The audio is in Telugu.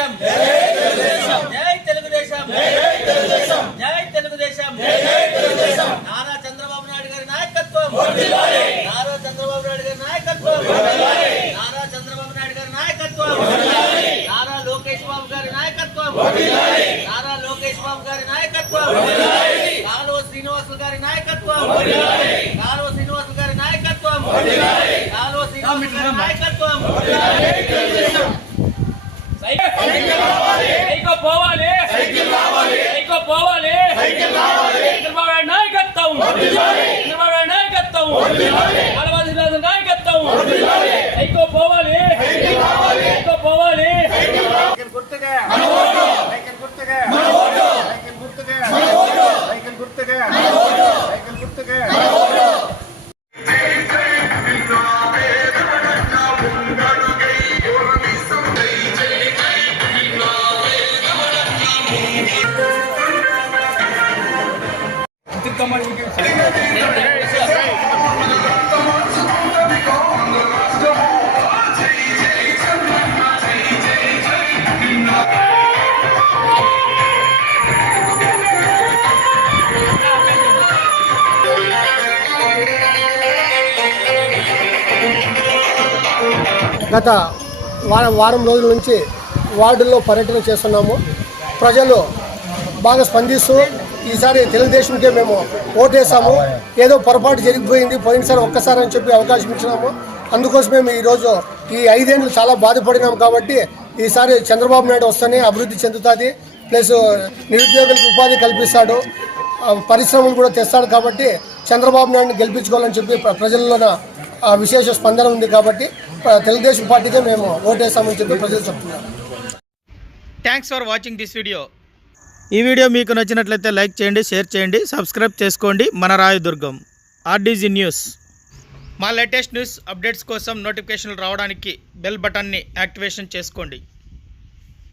తెలుగుదేశం. జై తెలుగుదేశం. జై తెలుగుదేశం. నారా చంద్రబాబు నాయుడు గారి నాయకత్వం. నారా చంద్రబాబు నాయుడు గారి నాయకత్వం. నారా చంద్రబాబు నాయుడు గారి నాయకత్వం. నారా లోకేష్ బాబు గారి నాయకత్వం. నారా లోకేష్ బాబు గారి నాయకత్వం. కాలువ శ్రీనివాసులు గారి నాయకత్వం. కాలువ శ్రీనివాసులు గారి నాయకత్వం. కాలువ శ్రీనివాసులు గారి నాయకత్వం. 没 గత వారం వారం రోజుల నుంచి వార్డుల్లో పర్యటన చేస్తున్నాము. ప్రజలు బాగా స్పందిస్తూ ఈసారి తెలుగుదేశంకే మేము ఓటేసాము. ఏదో పొరపాటు జరిగిపోయింది పోయినసారి ఒక్కసారి అని చెప్పి అవకాశం ఇచ్చినాము. అందుకోసమే మేము ఈరోజు ఈ ఐదేళ్ళు చాలా బాధపడినాం కాబట్టి ఈసారి చంద్రబాబు నాయుడు వస్తేనే అభివృద్ధి చెందుతుంది. ప్లస్ నిరుద్యోగులకు ఉపాధి కల్పిస్తాడు. పరిశ్రమలు కూడా తెస్తాడు కాబట్టి చంద్రబాబు నాయుడిని గెలిపించుకోవాలని చెప్పి ప్ర- ప్రజల్లోన విశేష స్పందన ఉంది కాబట్టి తెలుగుదేశం పార్టీకే మేము ఓటేస్తామని చెప్పి ప్రజలు చెప్తున్నారు. Thanks for watching this video ఈ వీడియో మీకు నచ్చినట్లయితే లైక్ చేయండి షేర్ చేయండి సబ్స్క్రైబ్ చేసుకోండి. మన రాయదుర్గం ఆర్డీజీ న్యూస్. మా లేటెస్ట్ న్యూస్ అప్డేట్స్ కోసం నోటిఫికేషన్లు రావడానికి బెల్ బటన్ని యాక్టివేషన్ చేసుకోండి.